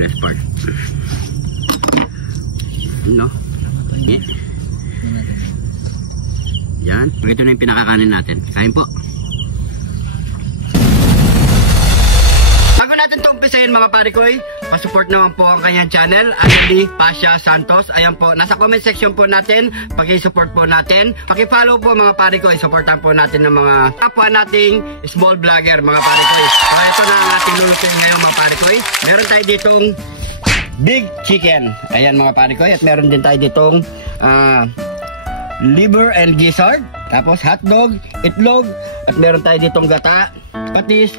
breast part. No? Yeah. Yan. Ito na yung pinakakanin natin. Kain po. Bago natin ito umpisahin mga parikoy, pa-support naman po ang kanyang channel, Andy Pasha Santos. Ayan po, nasa comment section po natin, pag-i-support po natin. Paki-follow po mga parikoy, supportan po natin ng mga kapwa nating small vlogger mga parikoy. So ito na ang ating lulutuin ngayon mga parikoy. Meron tayo ditong big chicken. Ayan mga parikoy. At meron din tayo ditong liver and gizzard. Tapos hotdog, itlog. At meron tayo ditong gata, patis,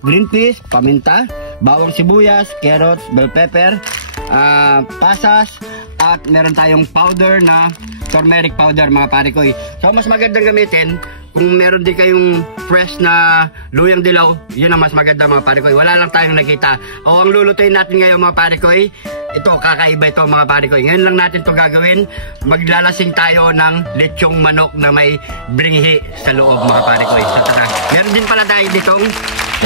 green peas, paminta, bawang sibuyas, carrots, bell pepper, pasas, at meron tayong powder na turmeric powder mga parikoy. So mas magandang gamitin kung meron din kayong fresh na luyang dilaw, yun ang mas maganda mga parikoy. Wala lang tayong nakita. O ang lulutuin natin ngayon mga parikoy, ito kakaiba ito mga parikoy. Ngayon lang natin ito gagawin. Maglalasing tayo ng lechong manok na may bringhi sa loob mga parikoy. So tara, meron din pala tayo ditong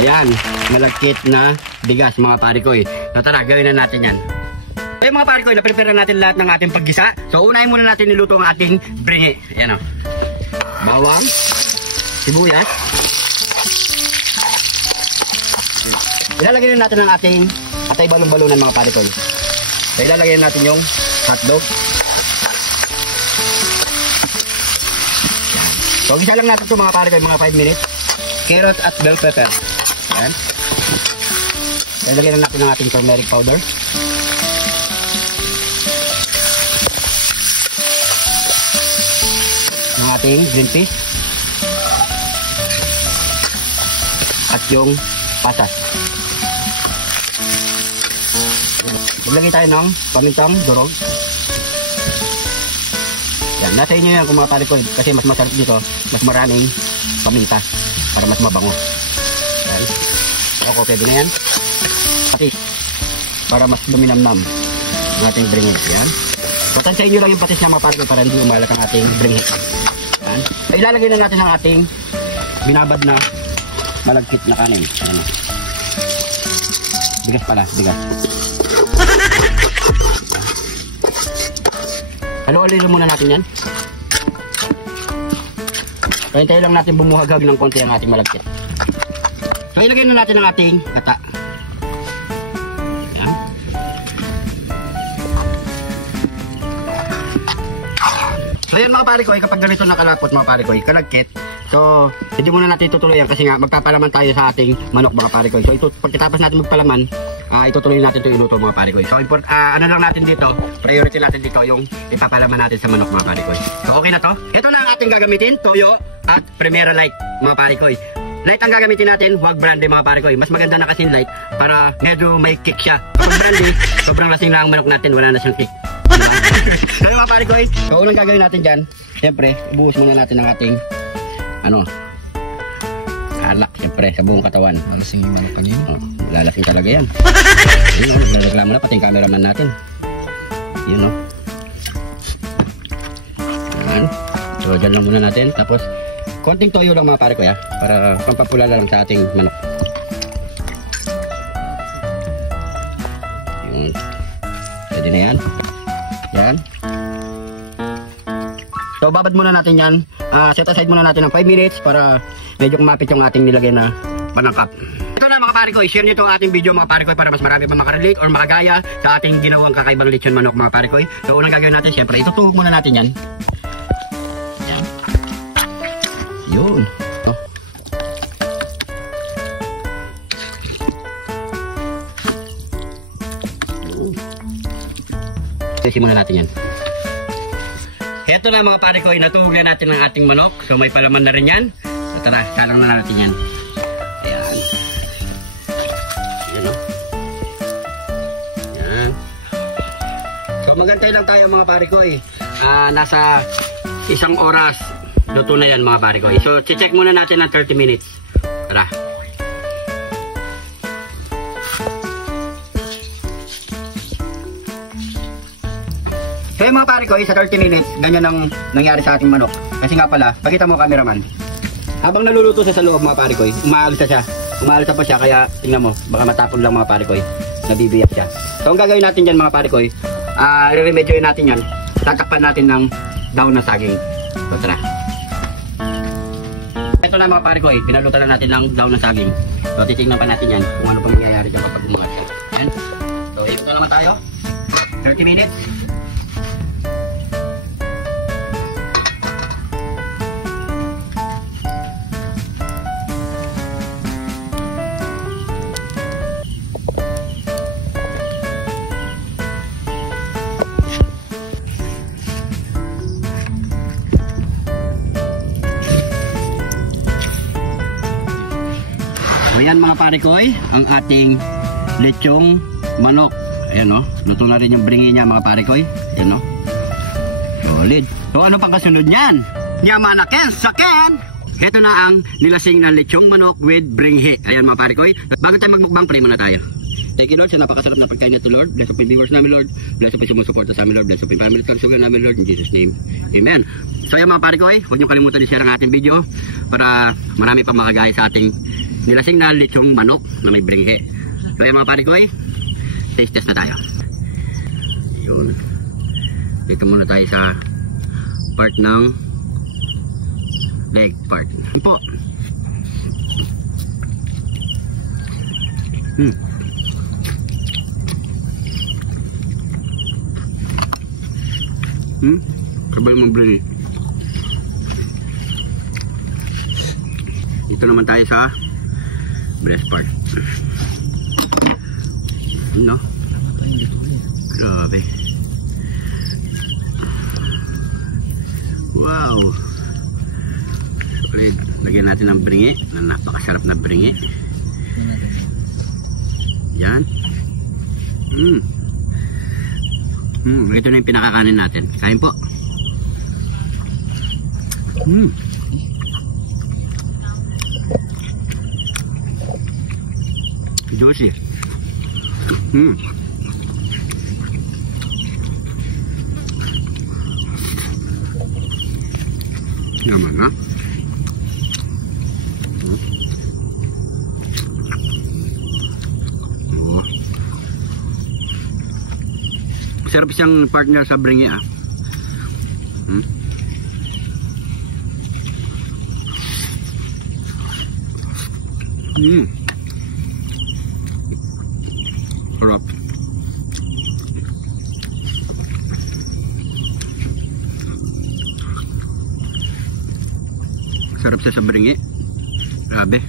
ayan, malagkit na bigas mga parikoy. So tara, gawin na natin yan. So mga parikoy, na-prepare natin lahat ng ating paggisa. So unahin muna natin niluto ang ating bringhi. Ayan o. Bawang, sibuyas. Ilalagay na natin ang ating atay balon-balunan mga parikoy. So ilalagay na natin yung hotdog. So gisa lang natin ito mga parikoy, mga 5 minutes. Carrot at bell pepper. Ayan. Ilalagay na natin ang ating turmeric powder. Ang ating green peas. At yung pasas. Maglagay tayo ng pamintang durog. Yan, nasa inyo yan kung mga parikoy, kasi mas masarap dito, mas maraming paminta para mas mabango. Yan. Okay, pwede na yan. Patis, para mas luminamnam ang ating bringhi. Yan. So, tansyahin nyo lang yung patis niya mga parikoy para hindi umalat ang ating bringhi. Yan. So, ilalagay na natin ang ating binabad na malagkit na kanin. Yan. Bigas pala, bigas. Halo-halo muna natin yan. So, hintayin lang natin bumuhagag ng konti ang ating malagkit. So, ilagay na natin ang ating gata. Ayan. So, yan mga parikoy, kapag ganito nakalapot mga parikoy, kalagkit. So, hindi muna natin itutuloy yan kasi nga magpapalaman tayo sa ating manok mga parikoy. So, ito, pagkatapos natin magpalaman, itutuloy natin ito iluto mga parikoy. So, ano lang natin dito, priority natin dito yung ipapalaman natin sa manok mga parikoy. So, okay na to. Ito na ang ating gagamitin, toyo at Primera Light mga parikoy. Light ang gagamitin natin, huwag brandy mga parikoy. Mas maganda na kasi light para medyo may kick siya. Kapag brandy, sobrang lasing na ang manok natin, wala na siyang kick. Kaya mga parikoy, so unang gagawin natin dyan, siyempre, ibuhos muna natin ang ating alak siyempre sa buong katawan. Lalasing yung manok kanina. Lalasing talaga yan. Yun o, nagreklamo na pati yung cameraman natin. Yun o. Ayan. So dyan lang muna natin. Tapos konting toyo lang mga parikoy ha, para pampapulala lang sa ating manok. Yun. Pwede na yan. Yan. So babad muna natin yan. Set aside muna natin ng 5 minutes para medyo kumapit yung ating nilagay na panangkap. Ito na mga parikoy, share nyo itong ating video mga parikoy para mas marami pa makarelate or makagaya sa ating ginawang kakaibang lechon manok mga parikoy. So unang gagawin natin, syempre itutuhog muna natin yan. Yan. Yun. Simulan natin yan. Ito na mga parikoy, natuhog na natin ang ating manok. So may palaman na rin yan. So tara, salang na natin yan. Ayan. Ayan o. Ayan. So magantay lang tayo mga parikoy. Nasa 1 oras luto na yan mga parikoy. So check muna natin ng 30 minutes. Tara. So yung mga parikoy, sa 30 minutes, ganyan ang nangyari sa ating manok. Kasi nga pala, pakita mo cameraman. Habang naluluto siya sa loob mga parikoy, umaalsa siya. Umaalsa pa siya, kaya tingnan mo, baka matapon lang mga parikoy. nabibiyak siya. So ang gagawin natin dyan mga pare ko, i-remedyoin natin yan. Tatakpan natin ng daon ng saging. So tara. Ito na mga pare ko, pinalutan na natin ng daon ng saging. So titignan pa natin yan kung ano pa mangyayari dyan kapag bumukat siya. Yan. So ikot na naman tayo. 30 minutes. Ayan mga pare ko, ang ating lechong manok. Ayan o, luto na rin yung bringi niya mga pare ko. Ayan o, solid. So ano pang kasunod niyan? Yamanaken, saken! Ito na ang nilasing na lechong manok with bringhi. Ayan mga pare ko. At bago tayo magmukbang, pray muna tayo. Thank you Lord sa napakasarap na pagkain na to Lord. Bless up yung viewers namin Lord. Bless up yung sumusuporta sa amin Lord. Bless up yung family at kansugan namin Lord. In Jesus name, Amen. So yan mga pare ko, huwag niyo kalimutan i-share ang ating video para marami pang makagaya sa ating nilasing na lechong manok na may bringhe. So yan mga pare ko, taste test na tayo. Yun. Dito muna tayo sa part ng leg part. Yun po. Kabay mong bringhe. Dito naman tayo sa breast part. No? Grabe. Wow. Solid. Lagyan natin ng bringi. Napakasarap na bringi. Yan. Ito na yung pinakakanin natin. Kain po. Juicy. Naman ha. Sarap siyang partner sa bringi ah. Sarap. Sarap siya sa bringi. Grabe.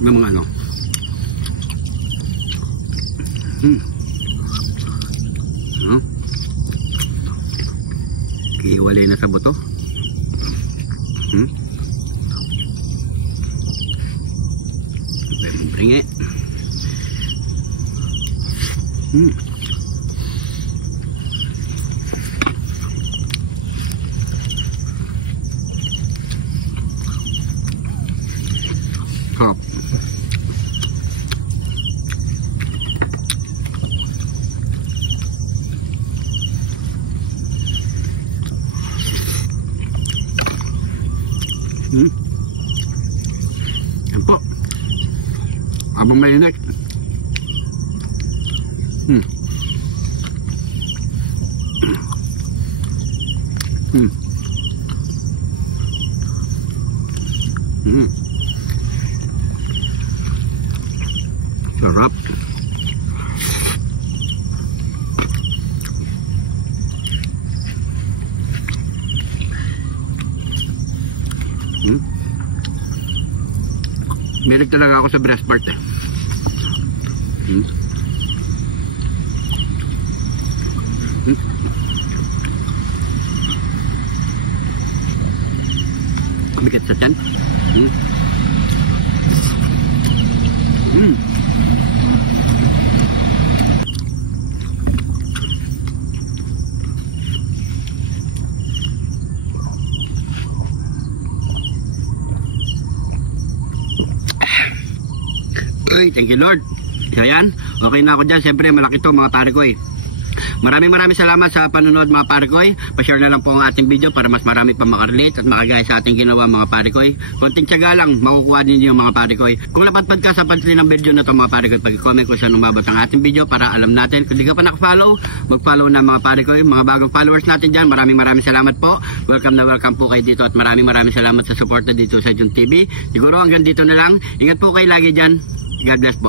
May mga ano. Iwalay na sa buto. Bringi. Sarap. Yan po. Habang mainit. Sarap. Melik talaga ako sa breast part. Kumikit sa tiyan. Ay, thank you Lord. Ayan, okay na ako dyan. Siyempre malaki to mga pare ko eh. Maraming salamat sa panonood mga pare ko. Pa-share na lang po ang ating video para mas marami pa makarelate at makagaya sa ating ginawa mga pare ko. Konting tiyaga lang, makukuha ninyo mga pare ko. Kung napadpad ka sa pansin ng video na ito mga pare ko, pag-comment ko saan umabot ang ating video para alam natin. Kung di ka pa nakafollow, mag-follow na mga pare ko. Mga bagong followers natin dyan, maraming salamat po. Welcome na welcome po kayo dito at maraming salamat sa support na dito sa Jun TV. Siguro hanggang dito na lang. Ingat po kayo lagi dyan. God bless po.